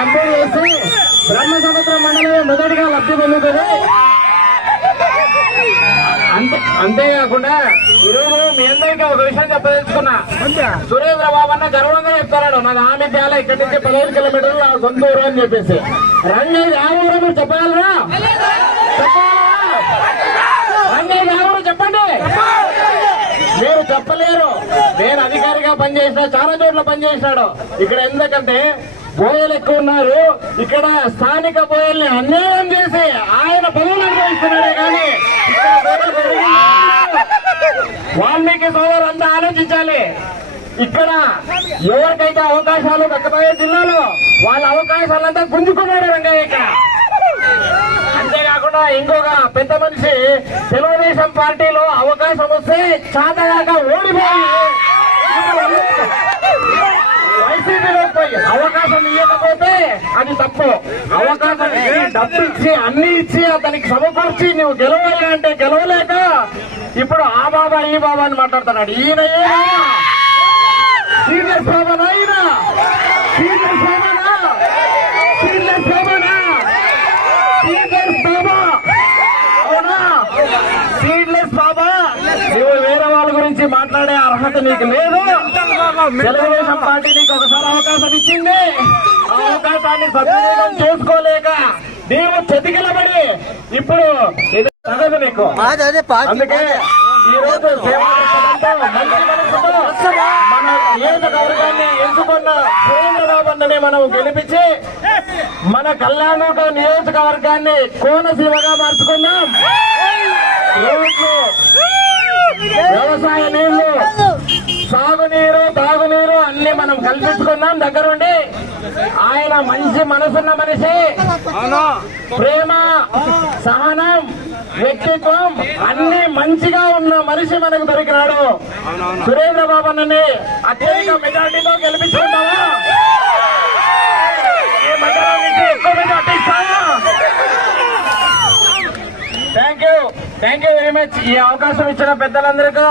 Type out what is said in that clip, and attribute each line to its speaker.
Speaker 1: Complete చేసి బ్రహ్మ సముద్రం మండలం మొదటిగా లబ్ధి పొందుతుంది. అంతే అంతేకాకుండా ఈరోజు మీ అందరికీ ఒక విషయం చెప్పదలుచుకున్నా. సురేంద్ర బాబు అన్న గర్వంగా చెప్తాడు నాకు ఆమె చాలా ఇక్కడి నుంచి పదిహేను కిలోమీటర్లు నా సొంత ఊరు అని చెప్పేసి. రంగేది ఆ ఊరు మీరు చెప్పగలరా? చెప్పగలరా? రంగేది ఆ ఊరు చెప్పండి. మీరు చెప్పలేరు. నేను అధికారిగా పనిచేసిన చాలా చోట్ల పనిచేసినాడు. ఇక్కడ ఎందుకంటే బోయలు ఎక్కువ ఉన్నారు ఇక్కడ స్థానిక బోయల్ని అన్యాయం చేసి ఆయన పనులు అనుభవిస్తున్నాడే కానీ వాల్మీకి సోదరు అంతా ఆలోచించాలి. ఇక్కడ ఎవరికైతే అవకాశాలు దక్కబోయే జిల్లాలో వాళ్ళ అవకాశాలంతా గుంజుకున్నాడు రంగయ్య ఇక్కడ. అంతేకాకుండా ఇంకొక పెద్ద మనిషి తెలుగుదేశం పార్టీలో అవకాశం వస్తే చాతగాక ఓడిపోయి అవకాశం ఇవ్వకపోతే అది తప్పు. అవకాశం డబ్బు ఇచ్చి అన్ని ఇచ్చి అతనికి సమకూర్చి నువ్వు గెలవాలి అంటే గెలవలేక ఇప్పుడు ఆ బాబా ఈ బాబా అని మాట్లాడుతున్నాడు. ఈయన సీనియర్ సీనియర్ సీనియర్ అవునా? సీడ్లెస్ బాబా నువ్వు వేరే వాళ్ళ గురించి మాట్లాడే అర్హత నీకు లేదు. తెలుగుదేశం పార్టీ నీకు ఒకసారి అవకాశం ఇచ్చింది. ఆ అవకాశాన్ని సద్వినియోగం చేసుకోలేక నీవు చెతికిలబడి ఇప్పుడు ఇది తగదు నీకు. అందుకే ఈ రోజు మన నియోజకవర్గాన్ని ఎంచుకున్న సురేంద్రబాబుని మనం గెలిపించి మన కళ్యాణుక నియోజకవర్గాన్ని కోనసీమగా మార్చుకుందాం. రోడ్లు. వ్యవసాయ నీళ్ళు. సాగునీరు తాగునీరు అన్ని మనం కల్పించుకుందాం దగ్గరుండి ఆయన మంచి మనసున్న మనిషి. ప్రేమ సహనం వ్యక్తిత్వం అన్ని మంచిగా ఉన్న మనిషి మనకు దొరికినాడు. సురేంద్ర బాబు అన్నని అత్యధిక మెజార్టీతో గెలిపించుకుంటావా ఈ మండలం నుంచి ఎక్కువ మెజార్టీ ఇస్తావా థ్యాంక్ యూ వెరీ మచ్ ఈ అవకాశం ఇచ్చిన పెద్దలందరికీ